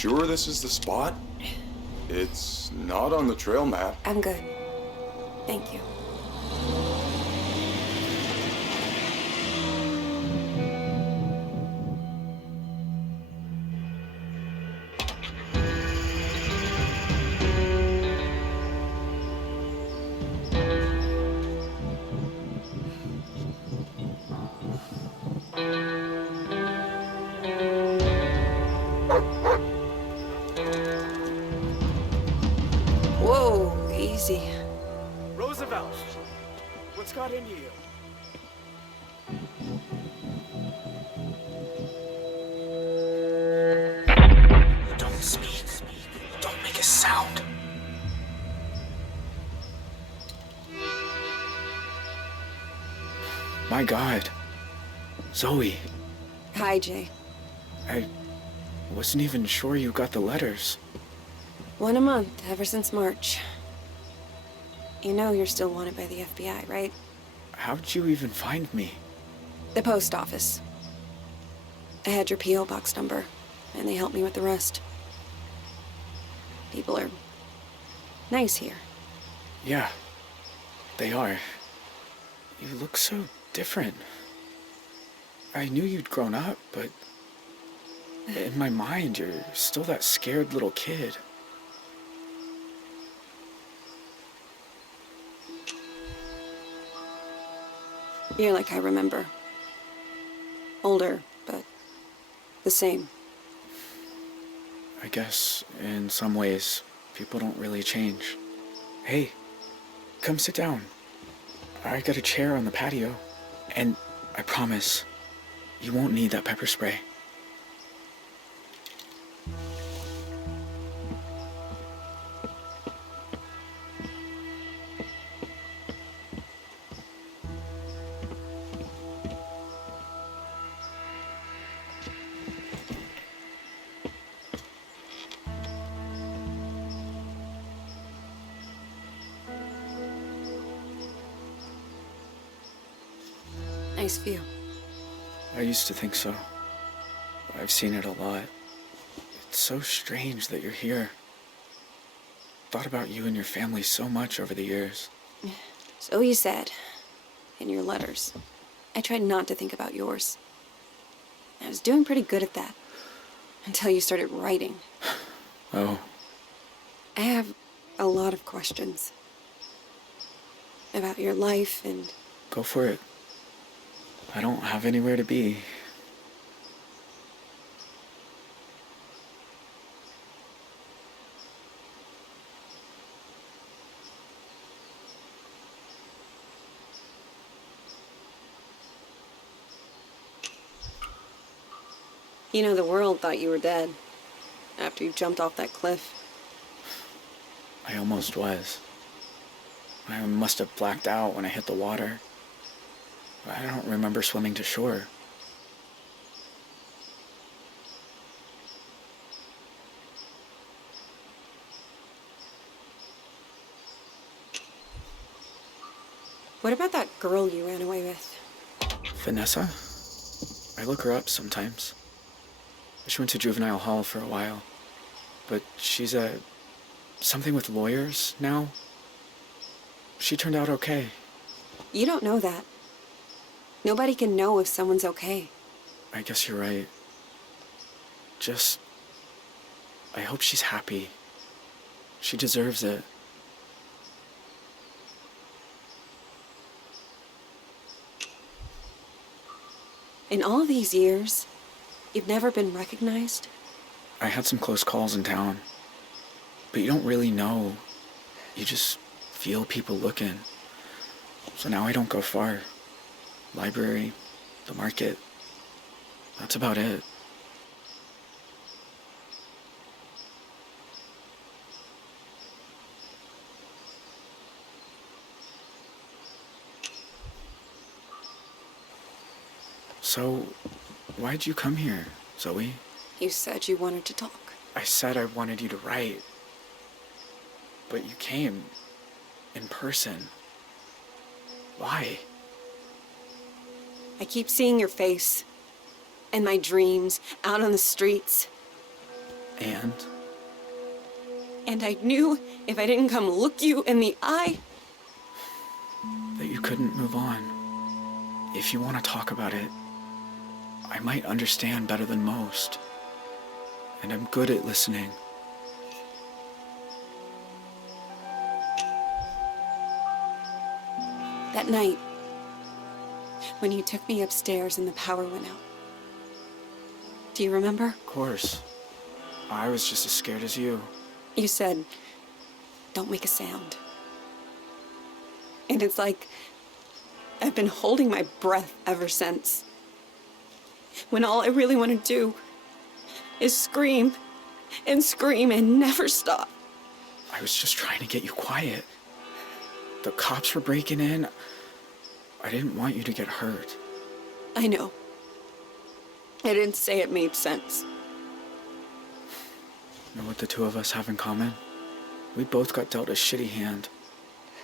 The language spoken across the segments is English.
sure this is the spot? It's not on the trail map. I'm good. Thank you. Whoa, easy. Roosevelt, what's got into you? Don't speak. Don't make a sound. My God. Zoe, Hi, Jay. I wasn't even sure you got the letters. One a month, ever since March. You know you're still wanted by the FBI, right? How'd you even find me? The post office. I had your P.O. box number, and they helped me with the rest. People are nice here. Yeah, they are. You look so different. I knew you'd grown up, but in my mind, you're still that scared little kid. You're like I remember. Older, but the same. I guess, in some ways, people don't really change. Hey, come sit down. I got a chair on the patio, and I promise, you won't need that pepper spray. Nice view. I used to think so. I've seen it a lot. It's so strange that you're here. Thought about you and your family so much over the years. So you said. In your letters. I tried not to think about yours. I was doing pretty good at that. Until you started writing. Oh, I have a lot of questions. About your life and... go for it. I don't have anywhere to be. You know, the world thought you were dead. After you jumped off that cliff. I almost was. I must have blacked out when I hit the water. I don't remember swimming to shore. What about that girl you ran away with? Vanessa? I look her up sometimes. She went to juvenile hall for a while. But she's something with lawyers now. She turned out okay. You don't know that. Nobody can know if someone's okay. I guess you're right. I hope she's happy. She deserves it. In all these years, you've never been recognized? I had some close calls in town. But you don't really know. You just feel people looking. So now I don't go far. Library, the market. That's about it. So, why'd you come here, Zoe? You said you wanted to talk. I said I wanted you to write. But you came. In person. Why? I keep seeing your face. And my dreams, out on the streets. And? And I knew if I didn't come look you in the eye... That you couldn't move on. If you want to talk about it, I might understand better than most. And I'm good at listening. That night, when you took me upstairs and the power went out. Do you remember? Of course. I was just as scared as you. You said, don't make a sound. And it's like I've been holding my breath ever since. When all I really want to do is scream and scream and never stop. I was just trying to get you quiet. The cops were breaking in. I didn't want you to get hurt. I know. I didn't say it made sense. You know what the two of us have in common? We both got dealt a shitty hand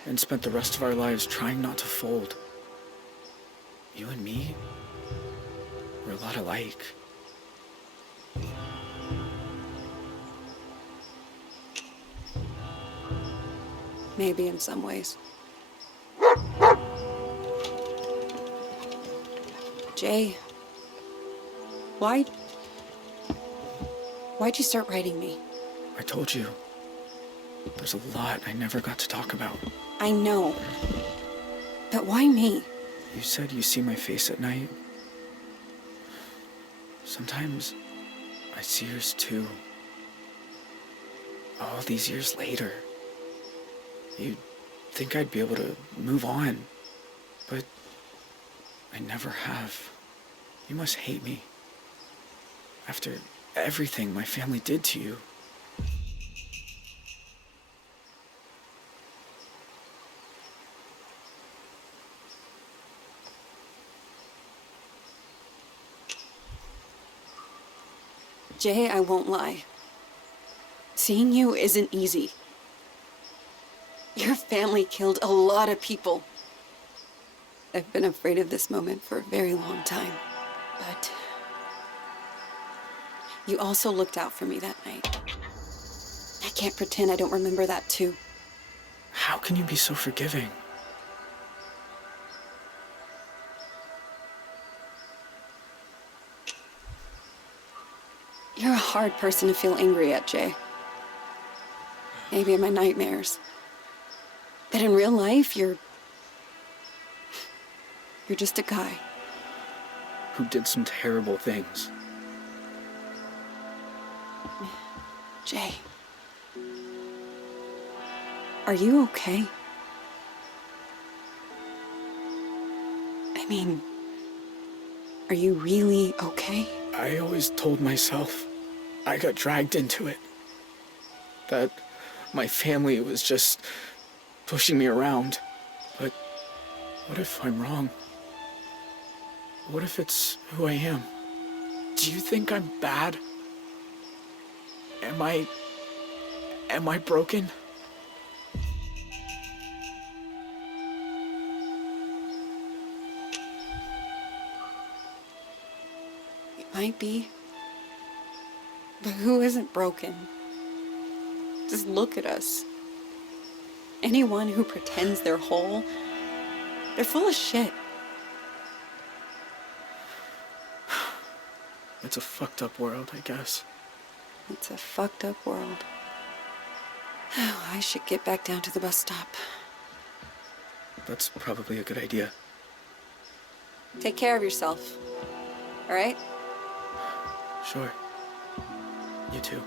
and spent the rest of our lives trying not to fold. You and me, we're a lot alike. Maybe in some ways. Jay, why'd you start writing me? I told you, there's a lot I never got to talk about. I know, but why me? You said you see my face at night. Sometimes I see yours too. All these years later. You'd think I'd be able to move on, but I never have. You must hate me. After everything my family did to you. Jay, I won't lie. Seeing you isn't easy. Your family killed a lot of people. I've been afraid of this moment for a very long time. But you also looked out for me that night. I can't pretend I don't remember that too. How can you be so forgiving? You're a hard person to feel angry at, Jay. Maybe in my nightmares. But in real life, you're just a guy. Who did some terrible things. Jay. Are you okay? I mean, are you really okay? I always told myself I got dragged into it. That my family was just pushing me around. But what if I'm wrong? What if it's who I am? Do you think I'm bad? Am I broken? It might be. But who isn't broken? Just look at us. Anyone who pretends they're whole, they're full of shit. It's a fucked up world, I guess. It's a fucked up world. Oh, I should get back down to the bus stop. That's probably a good idea. Take care of yourself. All right? Sure. You too.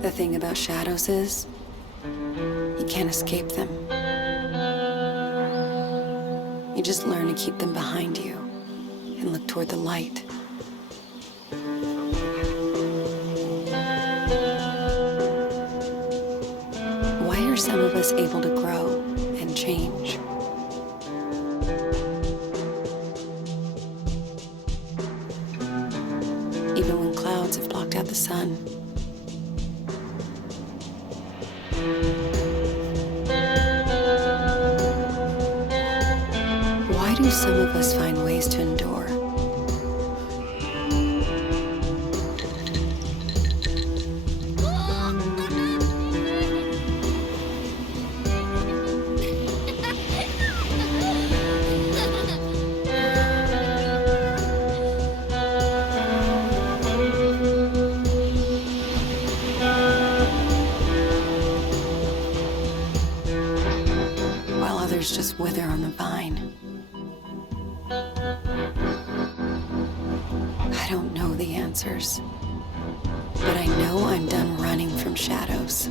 The thing about shadows is, you can't escape them. You just learn to keep them behind you and look toward the light. Why are some of us able to grow and change? Even when clouds have blocked out the sun. do some of us find ways to endure? While others just wither on the vine. I don't know the answers, but I know I'm done running from shadows.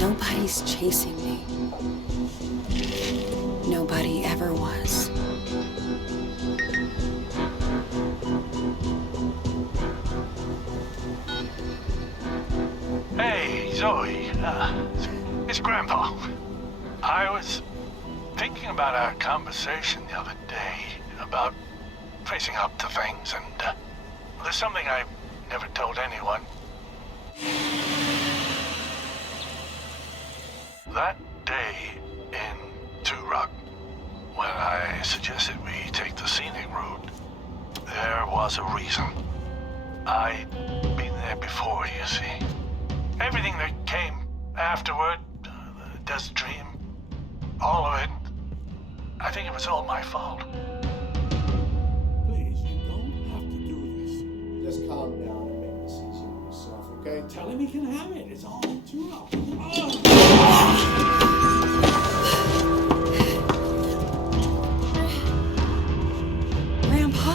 Nobody's chasing me. Nobody ever was. Hey, Zoe. It's Grandpa. I was thinking about our conversation the other day about facing up to things, and there's something I've never told anyone. That day in Two Rock, when I suggested we take the scenic route, there was a reason. I'd been there before, you see. Everything that came afterward, the desert dream, all of it, I think it was all my fault. Please, you don't have to do this. Just calm down and make this easy on yourself, okay? Tell him he can have it. It's all too rough. Grandpa?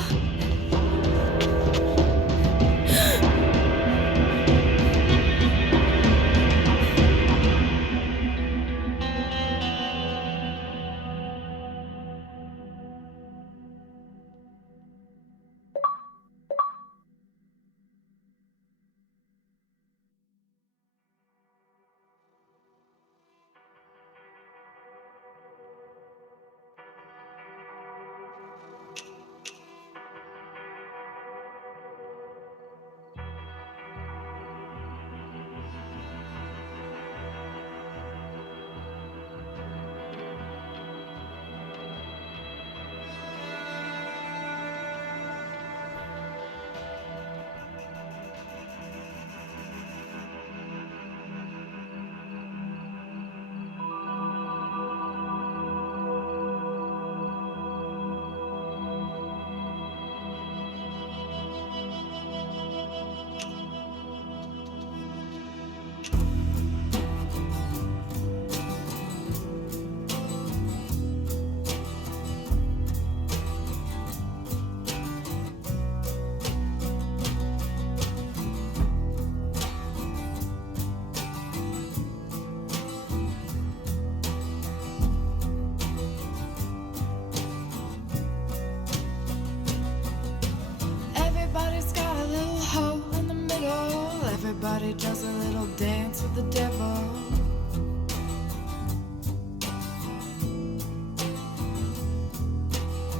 Everybody does a little dance with the devil.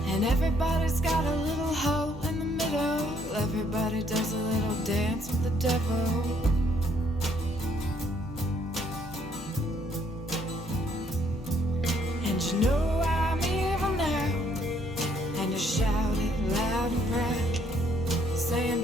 And everybody's got a little hole in the middle. Everybody does a little dance with the devil. And you know I'm evil now. And you shout it loud and proud, saying